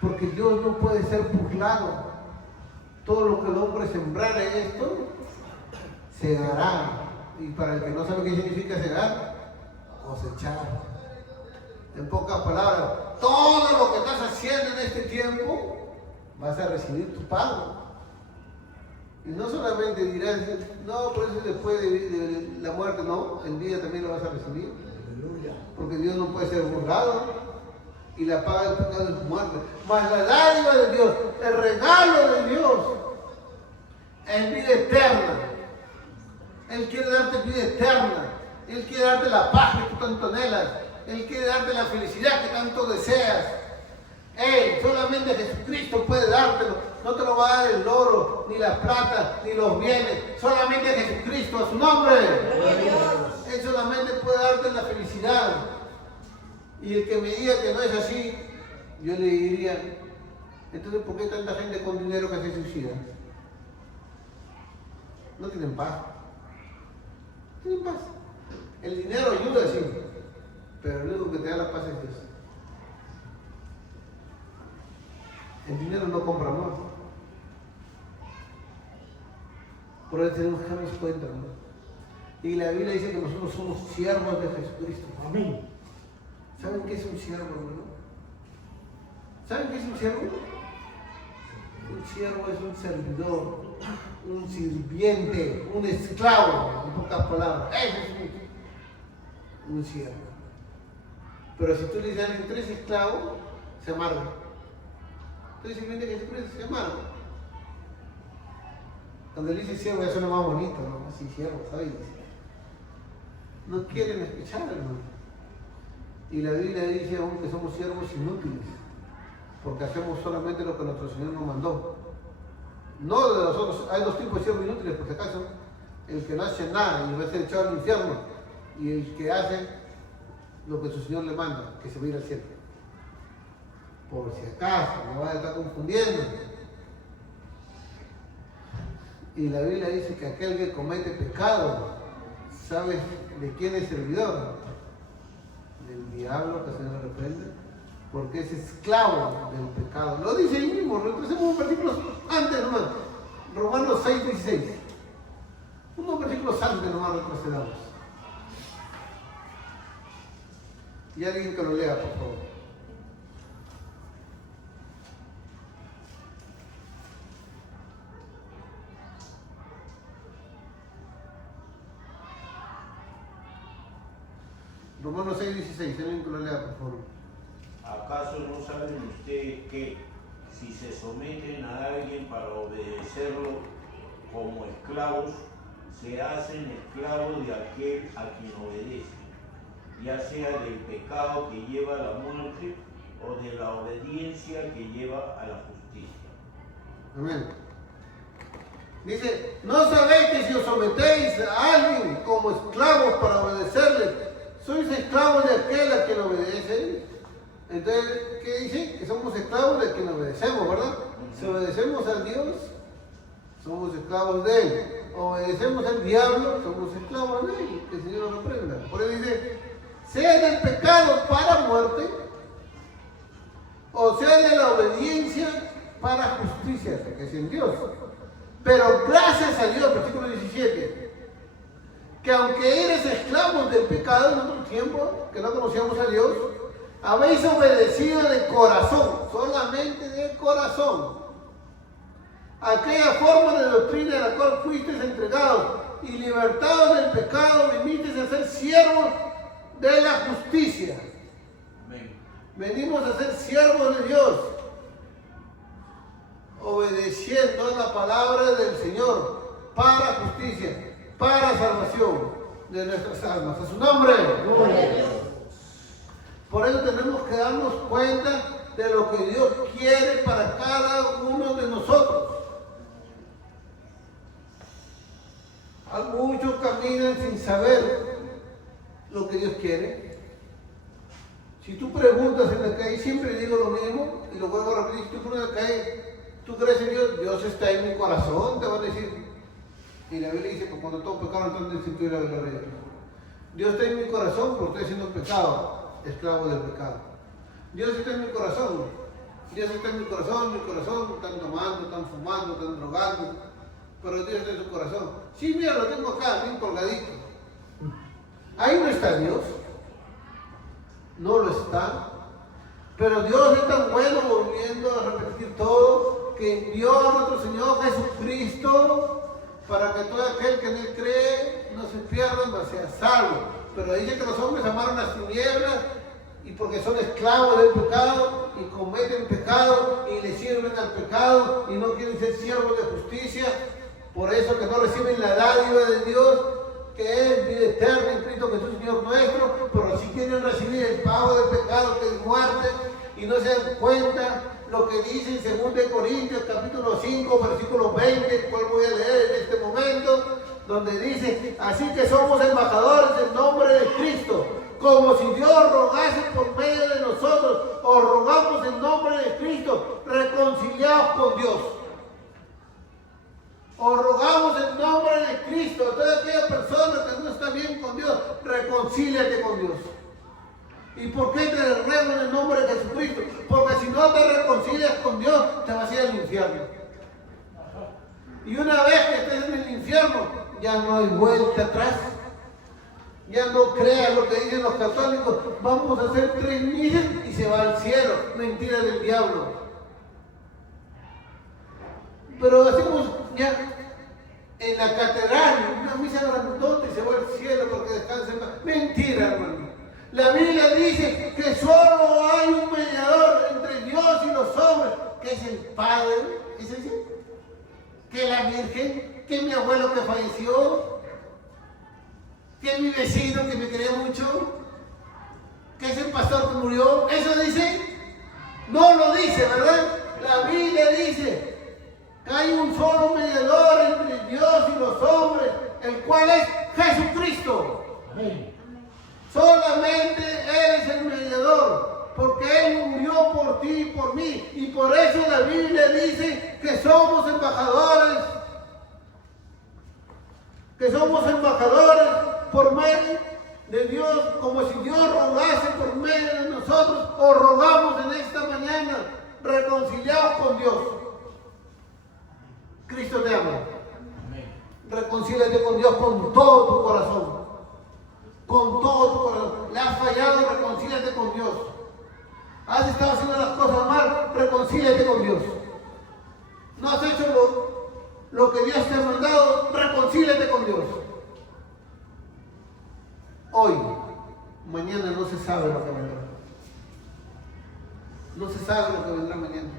Porque Dios no puede ser burlado. Todo lo que el hombre sembrara en esto, segará. Y para el que no sabe qué significa segar, cosechar. En pocas palabras, todo lo que estás haciendo en este tiempo, vas a recibir tu pago. Y no solamente dirás, no, por eso después de la muerte, no, en vida también lo vas a recibir. Aleluya. Porque Dios no puede ser burlado. Y la paga del pecado es muerte. Mas la dádiva de Dios, el regalo de Dios, es vida eterna. Él quiere darte vida eterna. Él quiere darte la paz que tú tanto anhelas. Él quiere darte la felicidad que tanto deseas. Él, solamente Jesucristo puede dártelo. No te lo va a dar el oro, ni la plata, ni los bienes. Solamente Jesucristo, a su nombre. Él solamente puede darte la felicidad. Y el que me diga que no es así, yo le diría, entonces ¿por qué tanta gente con dinero que se suicida? No tienen paz. Tienen paz. El dinero ayuda, sí, pero el único que te da la paz es Dios. El dinero no compra amor. Por eso tenemos que darnos cuenta, ¿no? Y la Biblia dice que nosotros somos siervos de Jesucristo. Amén. ¿Saben qué es un siervo, hermano? ¿Saben qué es un siervo? Un siervo es un servidor, un sirviente, un esclavo, en pocas palabras. Eso es un siervo. Pero si tú le dices a alguien, tú eres esclavo, se amarga. Tú dices, sirviente de Jesucristo, se amarga. Cuando le dices siervo, ya suena más bonito, ¿no? Así, siervo, ¿sabes? No quieren escuchar, hermano. Y la Biblia dice aún que somos siervos inútiles, porque hacemos solamente lo que nuestro Señor nos mandó. No de nosotros, hay dos tipos de siervos inútiles, por si acaso. El que no hace nada y va a ser echado al infierno, y el que hace lo que su Señor le manda, que se va a ir al cielo. Por si acaso, no vaya a estar confundiendo. Y la Biblia dice que aquel que comete pecado, ¿sabes de quién es servidor? Del diablo, que se nos reprende, porque es esclavo del pecado. Lo dice ahí mismo, retrocedemos un versículo antes, hermano. Romanos 6:16. Unos versículos antes nomás retrocedamos. Y alguien que lo lea, por favor. Romanos 6:16, alguien que lo lea, por favor. ¿Acaso no saben ustedes que si se someten a alguien para obedecerlo como esclavos, se hacen esclavos de aquel a quien obedecen, ya sea del pecado que lleva a la muerte o de la obediencia que lleva a la justicia? Amén. Dice, ¿no sabéis que si os sometéis a alguien como esclavos para obedecerle, sois esclavos de aquel a quien obedece? Entonces, ¿qué dice? Que somos esclavos de quien obedecemos, ¿verdad? Si obedecemos a Dios, somos esclavos de Él. Obedecemos al diablo, somos esclavos de Él. Que el Señor nos reprenda. Por eso dice, sea del pecado para muerte, o sea de la obediencia para justicia, que es en Dios. Pero gracias a Dios, versículo 17, que aunque eres esclavos del pecado en otro tiempo, que no conocíamos a Dios, habéis obedecido de corazón, solamente de corazón, aquella forma de doctrina a la cual fuisteis entregados, y libertados del pecado, vinisteis a ser siervos de la justicia. Amén. Venimos a ser siervos de Dios, obedeciendo la palabra del Señor para justicia, para salvación de nuestras almas. A su nombre. Por eso tenemos que darnos cuenta de lo que Dios quiere para cada uno de nosotros. Muchos caminan sin saber lo que Dios quiere. Si tú preguntas en la calle, siempre digo lo mismo y lo vuelvo a repetir. Si tú preguntas en la calle, ¿tú crees en Dios? Dios está en mi corazón, te van a decir. Y la Biblia dice que cuando todos pecaron, entonces se tuviera la gloria. Dios está en mi corazón porque estoy haciendo pecado, esclavo del pecado. Dios está en mi corazón. Dios está en mi corazón, están tomando, están fumando, están drogando. Pero Dios está en su corazón. Sí, mira, lo tengo acá, bien colgadito. Ahí no está Dios. No lo está. Pero Dios es tan bueno, volviendo a repetir todo, que envió a nuestro Señor Jesucristo para que todo aquel que en Él cree no se pierda, mas sea salvo. Pero dice que los hombres amaron las tinieblas y porque son esclavos del pecado y cometen pecado y le sirven al pecado y no quieren ser siervos de justicia. Por eso que no reciben la dádiva de Dios, que es vida eterna en Cristo Jesús, Señor nuestro, pero sí quieren recibir el pago del pecado, que es muerte, y no se dan cuenta lo que dice en 2 Corintios capítulo 5, versículo 20, el cual voy a leer en este momento, donde dice, así que somos embajadores en nombre de Cristo, como si Dios rogase por medio de nosotros, os rogamos en nombre de Cristo, reconciliados con Dios. Os rogamos en nombre de Cristo, a toda aquella persona que no está bien con Dios, reconcíliate con Dios. ¿Y por qué te ruego en el nombre de Jesucristo? Porque si no te reconcilias con Dios, te vas a ir al infierno. Y una vez que estés en el infierno, ya no hay vuelta atrás. Ya no crea lo que dicen los católicos, vamos a hacer 3 misas y se va al cielo. Mentira del diablo. Pero hacemos ya en la catedral una misa grandota y se va al cielo porque descansa en paz. Mentira, hermano. La Biblia dice que solo hay un mediador entre Dios y los hombres, que es el Padre, ¿es ese? Que la Virgen, que mi abuelo que falleció, que mi vecino que me quería mucho, que es el pastor que murió. ¿Eso dice? No lo dice, ¿verdad? La Biblia dice que hay un solo mediador entre Dios y los hombres, el cual es Jesucristo. Amén. Solamente Él es el mediador, porque Él murió por ti y por mí, y por eso la Biblia dice que somos embajadores, por medio de Dios, como si Dios rogase por medio de nosotros, o rogamos en esta mañana, reconciliados con Dios. Cristo te ama. Reconcíliate con Dios con todo tu corazón. Con todo tu corazón. Le has fallado, reconcíliate con Dios. Has estado haciendo las cosas mal, reconcíliate con Dios. No has hecho lo que Dios te ha mandado, reconcíliate con Dios. Hoy, mañana no se sabe lo que vendrá. No se sabe lo que vendrá mañana.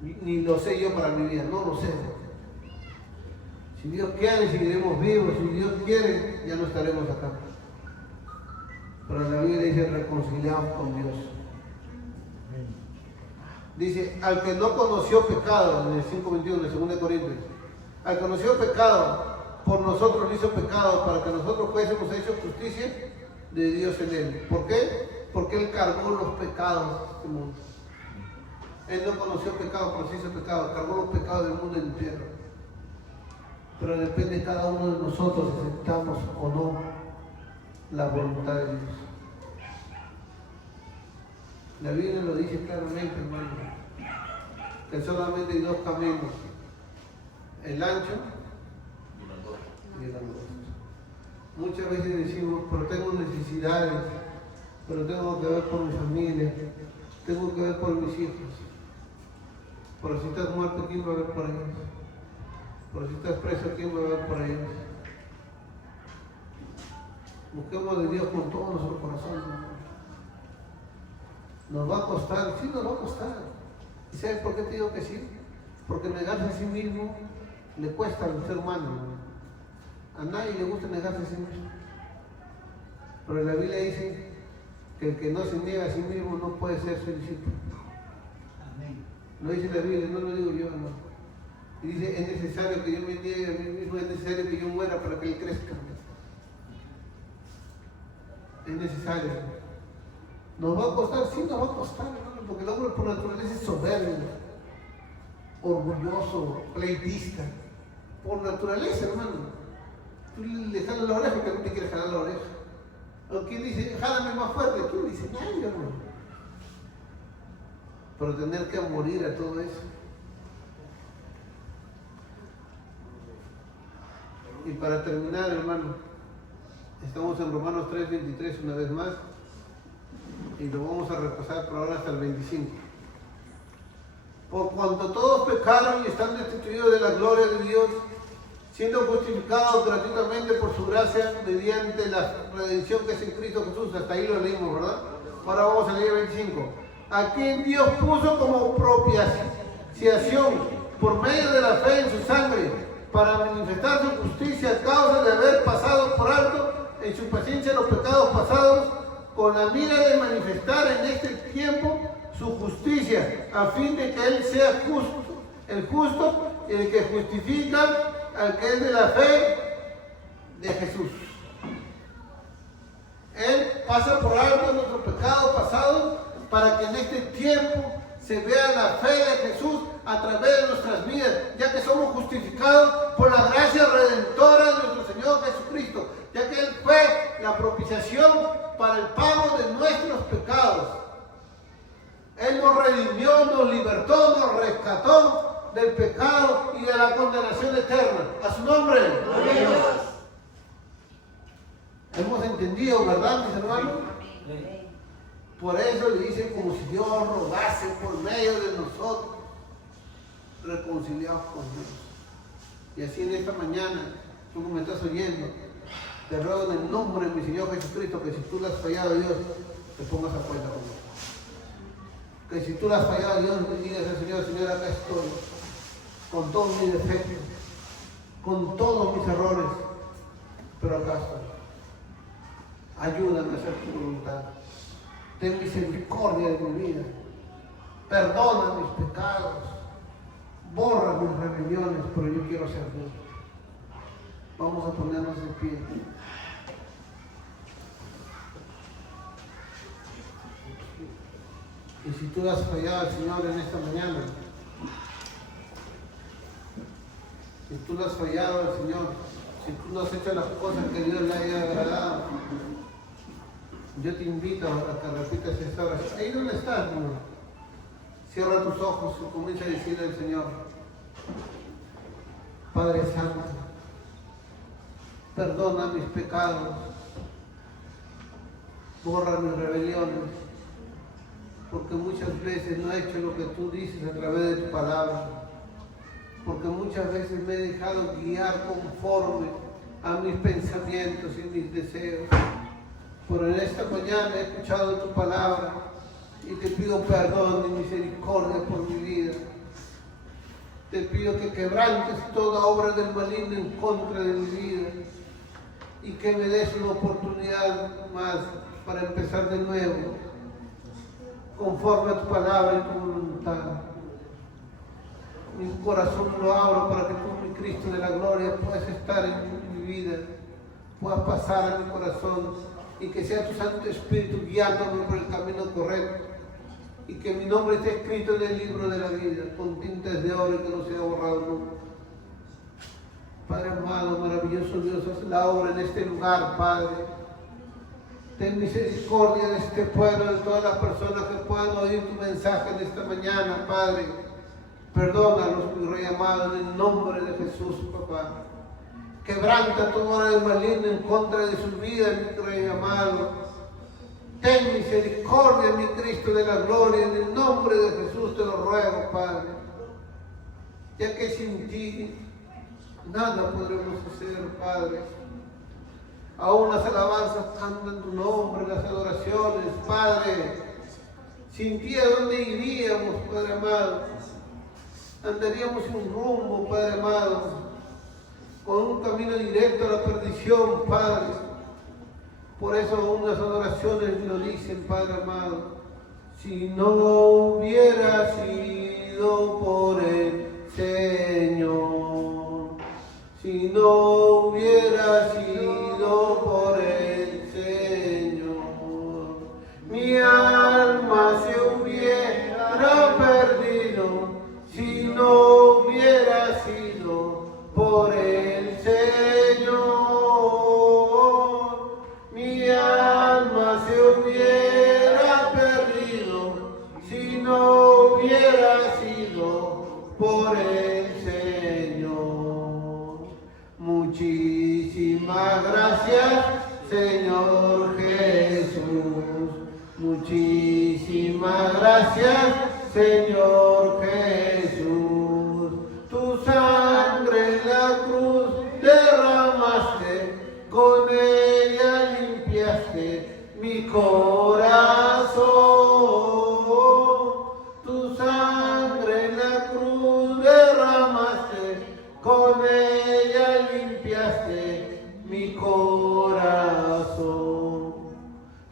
Ni lo sé yo para mi vida, no lo sé. Si Dios quiere, seguiremos vivos. Si Dios quiere, ya no estaremos acá. Pero la Biblia dice reconciliados con Dios. Dice, al que no conoció pecado, en el 5:21 de 2 Corintios, al que conoció pecado, por nosotros lo hizo pecado, para que nosotros fuésemos hechos justicia de Dios en él. ¿Por qué? Porque él cargó los pecados de este mundo. Él no conoció pecado, pero sí hizo pecado, cargó los pecados del mundo entero. Pero depende de cada uno de nosotros si aceptamos o no la voluntad de Dios. La Biblia lo dice claramente, hermano, que solamente hay 2 caminos, el ancho y el angosto. Muchas veces decimos, pero tengo necesidades, pero tengo que ver por mi familia, tengo que ver por mis hijos. Pero si estás muerto, ¿quién va a ver por ellos? Pero si estás preso, ¿quién va a ver por ellos? Busquemos de Dios con todo nuestro corazón, hermano. Nos va a costar, sí nos va a costar. ¿Y sabes por qué te digo que sí? Porque negarse a sí mismo le cuesta al ser humano. A nadie le gusta negarse a sí mismo. Pero la Biblia dice que el que no se niega a sí mismo no puede ser su discípulo. Amén. Lo dice la Biblia, no lo digo yo, no. Y dice, es necesario que yo me niegue a mí mismo, es necesario que yo muera para que Él crezca. Es necesario. ¿Nos va a costar? Sí, nos va a costar, hermano, porque el hombre por naturaleza es soberbio, orgulloso, pleitista. Por naturaleza, hermano. Tú le jalas la oreja y también te quieres jalar la oreja. O quien dice, jálame más fuerte, tú dices, ay, hermano. Pero tener que morir a todo eso. Y para terminar, hermano, estamos en Romanos 3:23 una vez más. Y lo vamos a repasar por ahora hasta el 25. Por cuanto todos pecaron y están destituidos de la gloria de Dios, siendo justificados gratuitamente por su gracia mediante la redención que es en Cristo Jesús. Hasta ahí lo leímos, ¿verdad? Ahora vamos a leer el 25. A quien Dios puso como propiciación por medio de la fe en su sangre, para manifestar su justicia a causa de haber pasado por alto en su paciencia los pecados pasados, con la mira de manifestar en este tiempo su justicia, a fin de que Él sea justo, el justo y el que justifica al que es de la fe de Jesús. Él pasa por alto nuestros pecados pasados para que en este tiempo se vea la fe de Jesús a través de nuestras vidas, ya que somos justificados por la gracia redentora de nuestro Señor Jesucristo, ya que Él fue la propiciación para el pago de nuestros pecados. Él nos redimió, nos libertó, nos rescató del pecado y de la condenación eterna. A su nombre. Hemos entendido, ¿verdad, mis hermanos? Amén. Por eso le dice como si Dios rogase por medio de nosotros, reconciliados con Dios. Y así en esta mañana, tú que me estás oyendo, te ruego en el nombre de mi Señor Jesucristo que si tú le has fallado a Dios, te pongas a cuenta con Dios. Que si tú le has fallado a Dios, le digas al Señor, Señor, acá estoy, con todos mis defectos, con todos mis errores, pero acá estoy. Ayúdame a hacer tu voluntad. Ten misericordia de mi vida. Perdona mis pecados. Borra mis rebeliones, pero yo quiero ser Dios. Vamos a ponernos de pie. Y si tú le has fallado al Señor en esta mañana, si tú le has fallado al Señor, si tú no has hecho las cosas que Dios le haya agradado, yo te invito a que repitas esta oración. Ahí donde estás, hermano. Cierra tus ojos y comienza a decirle al Señor: Padre Santo, perdona mis pecados, borra mis rebeliones, porque muchas veces no he hecho lo que tú dices a través de tu palabra, porque muchas veces me he dejado guiar conforme a mis pensamientos y mis deseos. Pero en esta mañana he escuchado tu palabra y te pido perdón y misericordia por mi vida. Te pido que quebrantes toda obra del maligno en contra de mi vida y que me des una oportunidad más para empezar de nuevo, conforme a tu palabra y tu voluntad. Mi corazón lo abro para que tú, mi Cristo de la gloria, puedas estar en mi vida, puedas pasar a mi corazón, y que sea tu Santo Espíritu guiándome por el camino correcto, y que mi nombre esté escrito en el libro de la vida con tintas de oro y que no sea borrado nunca. Padre amado, maravilloso Dios, haz la obra en este lugar, Padre. Ten misericordia de este pueblo, de todas las personas que puedan oír tu mensaje en esta mañana, Padre. Perdónalos, mi Rey amado, en el nombre de Jesús, papá. Quebranta toda obra del maligno en contra de su vida, mi Rey amado. Ten misericordia, mi Cristo de la gloria, en el nombre de Jesús te lo ruego, Padre. Ya que sin ti nada podremos hacer, Padre. Aún las alabanzas cantan tu nombre, las adoraciones, Padre. Sin ti, ¿a dónde iríamos, Padre amado? Andaríamos sin rumbo, Padre amado, con un camino directo a la perdición, Padre. Por eso aún las adoraciones lo dicen, Padre amado. Si no hubiera sido por el Señor, si no hubiera sido por el Señor, mi alma se hubiera perdido. Si no hubiera sido por el Señor, mi alma se hubiera perdido. Si no hubiera sido por el Señor. Muchísimas gracias, Señor Jesús. Muchísimas gracias, Señor Jesús. Tu sangre en la cruz derramaste, con ella limpiaste mi corazón. Tu sangre en la cruz derramaste, con ella limpiaste mi corazón.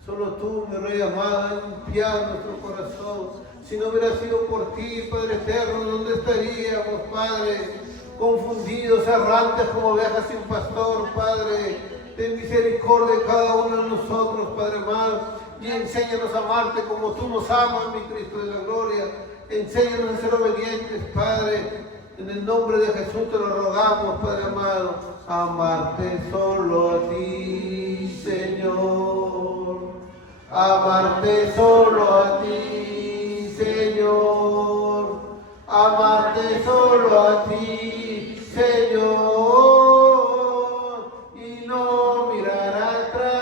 Solo tú, mi Rey amado, has limpiado nuestro corazón. Si no hubiera sido por ti, Padre eterno, ¿dónde estaríamos, Padre? Confundidos, errantes como ovejas sin pastor, Padre. Ten misericordia de cada uno de nosotros, Padre amado, y enséñanos a amarte como tú nos amas, mi Cristo de la gloria. Enséñanos a ser obedientes, Padre. En el nombre de Jesús te lo rogamos, Padre amado, amarte solo a ti, Señor. Amarte solo a ti, Señor. Amarte solo a ti, Señor. Y no mirar atrás.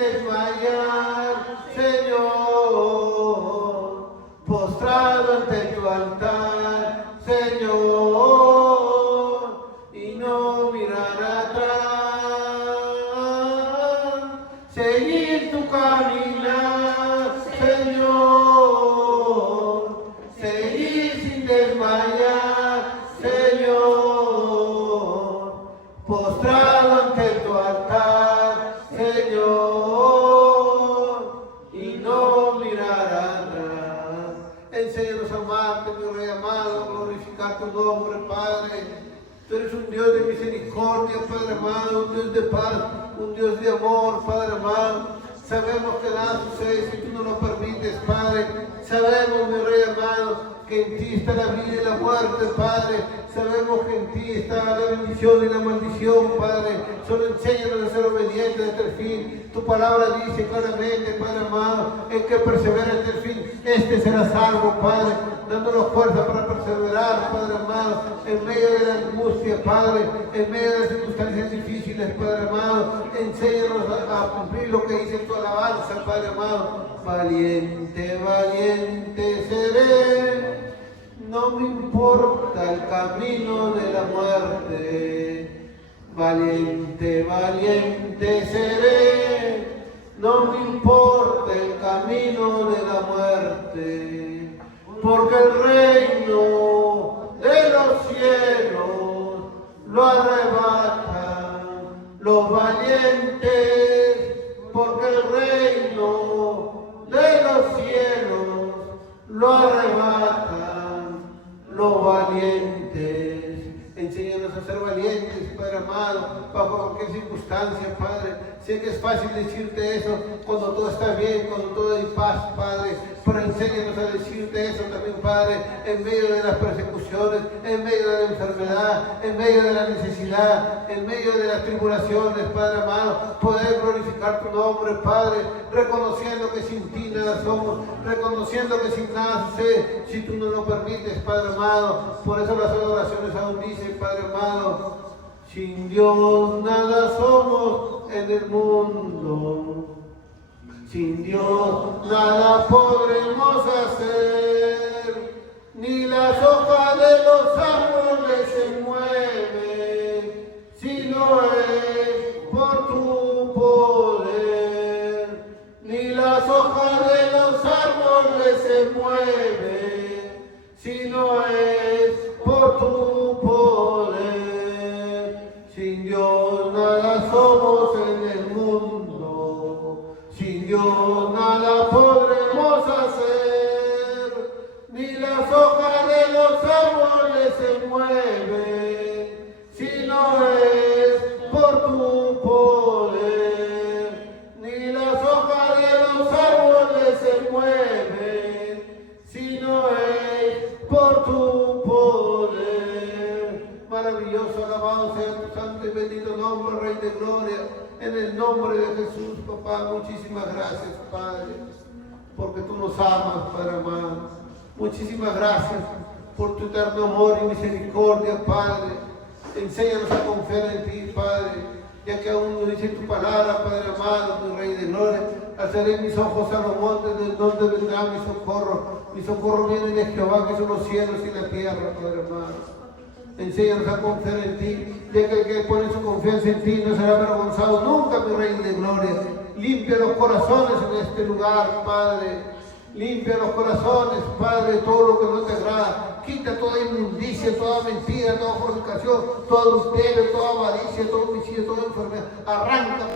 desmayar, Señor, postrado ante tu altar, Señor, y no mirar atrás, seguir tu caminar, Señor, seguir sin desmayar, Señor, postrado ante tu altar, Señor, y no mirar atrás. Enséñanos a amarte, mi Rey amado, a glorificar tu nombre, Padre. Tú eres un Dios de misericordia, Padre amado, un Dios de paz, un Dios de amor, Padre amado. Sabemos que nada sucede si tú no lo permites, Padre. Sabemos, mi Rey amado, que en ti está la vida y la muerte, Padre. Sabemos que en ti está la bendición y la maldición, Padre. Solo enséñanos a ser obedientes hasta el fin. Tu palabra dice claramente, Padre amado, el que persevera hasta el fin, este será salvo, Padre. Dándonos fuerza para perseverar, Padre amado, en medio de la angustia, Padre, en medio de las circunstancias difíciles, Padre amado. Enséñanos a cumplir lo que dice tu alabanza, Padre amado. Valiente, valiente seré, no me importa el camino de la muerte. Valiente, valiente seré, no me importa el camino de la muerte, porque el reino de los cielos lo arrebatan los valientes, porque el reino de los cielos lo arrebatan los valientes. Enséñanos a ser valientes, Padre amado, bajo cualquier circunstancia, Padre. Sé que es fácil decirte eso cuando todo está bien, cuando todo hay paz, Padre. Pero enséñanos a decirte eso también, Padre, en medio de las persecuciones, en medio de la enfermedad, en medio de la necesidad, en medio de las tribulaciones, Padre amado. Poder glorificar tu nombre, Padre, reconociendo que sin ti nada somos, reconociendo que sin nada sucede, si tú no lo permites, Padre amado. Por eso las oraciones aún dicen, Padre amado, sin Dios nada somos en el mundo. Sin Dios nada podremos hacer, ni las hojas de los árboles se mueven, si no es por tu poder. Ni las hojas de los árboles se mueven, si no es por tu poder. Sin Dios nada somos en el mundo, sin Dios nada podremos hacer, ni las hojas de los árboles se mueven, si no es por tu poder. Ni las hojas de los árboles se mueven, si no es por tu poder. Maravilloso, alabado sea tu santo y bendito nombre, Rey de gloria. En el nombre de Jesús, papá, muchísimas gracias, Padre, porque tú nos amas, Padre amado. Muchísimas gracias por tu eterno amor y misericordia, Padre. Enséñanos a confiar en ti, Padre, ya que aún nos dice tu palabra, Padre amado, tu Rey de gloria. Alzaré mis ojos a los montes, de donde vendrá mi socorro. Mi socorro viene de Jehová, que son los cielos y la tierra, Padre amado. Enséñanos a confiar en ti, ya que el que pone su confianza en ti no será avergonzado nunca, mi Rey de gloria. Limpia los corazones en este lugar, Padre. Limpia los corazones, Padre, todo lo que no te agrada. Quita toda inmundicia, toda mentira, toda fornicación, todo adulterio, toda avaricia, todo homicidio, toda enfermedad. Arranca